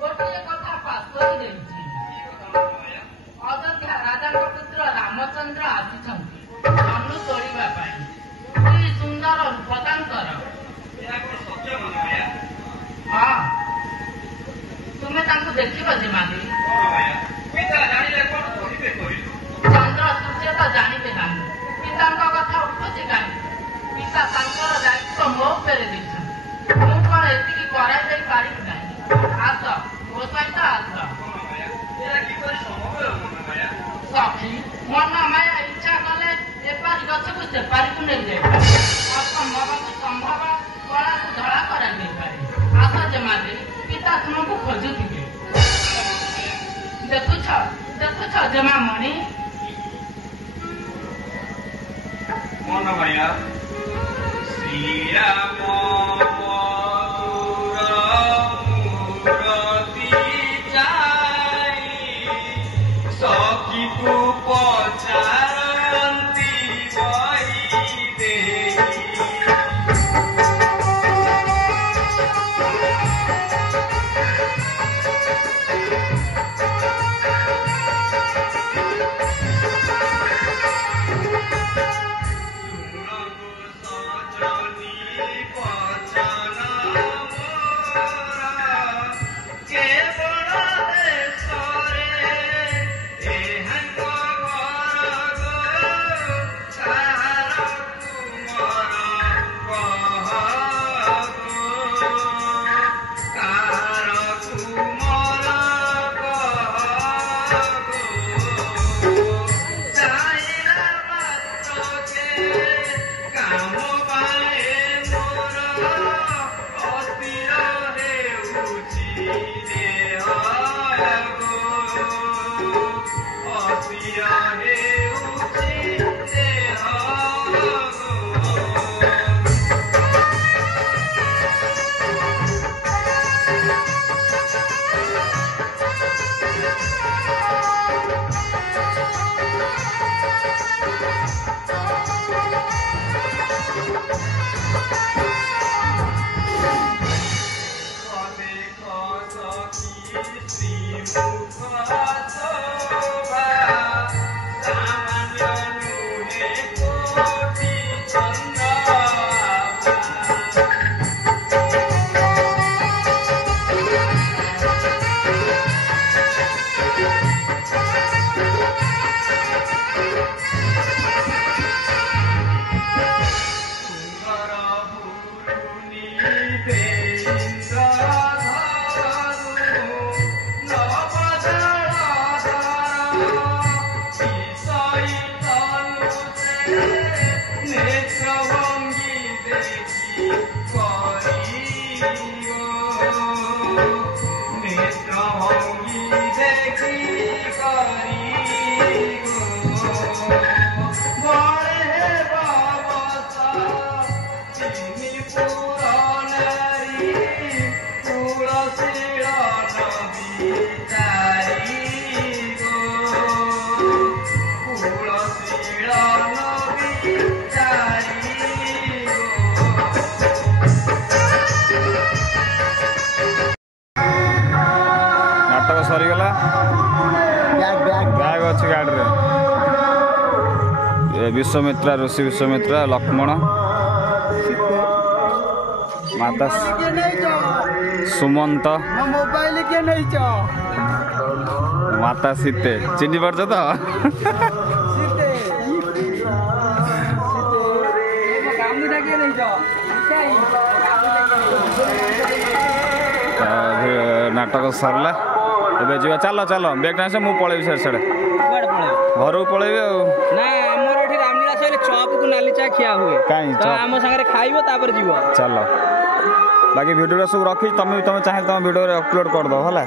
गोटे कथा पास अयोध्या राजा पुत्र रामचंद्र आसी अनु तोड़ा कि सुंदर रूपतांकर। हाँ तुम्हें देखिब जेमाली चंद्र सूर्य तो जानते ना पिता कथा उठुची कहीं पिता दायित्व मो फेरे मुझे कौन एति कराई पारि ना आस मो सहित आस सखी मन माया इच्छा कले एपारी गछ को सेपारी को नहीं जाए असंभव को संभव कला को धड़ा कर आस जमाली पिता तुमको खोजुथिबे। देखुछ जमा मणि मन माया श्री राम सरीगला बैग अच्छी गाड़ी विश्वामित्रा ऋषि विश्वामित्रा लक्ष्मण माता सुमंत मोबाइल के नहीं माता सीते चिन्ह पड़ तो नाटक सरला ए जी चल चल बैग ना मुझे पलैबी सर साढ़े घर को पलैबी चॉप को नाली चा खिया हुए कहीं आम सागर खाइबो तापर जीवो चल बाकी वीडियो सब रखी तुम चाहे तुम वीडियो अपलोड कर दो है।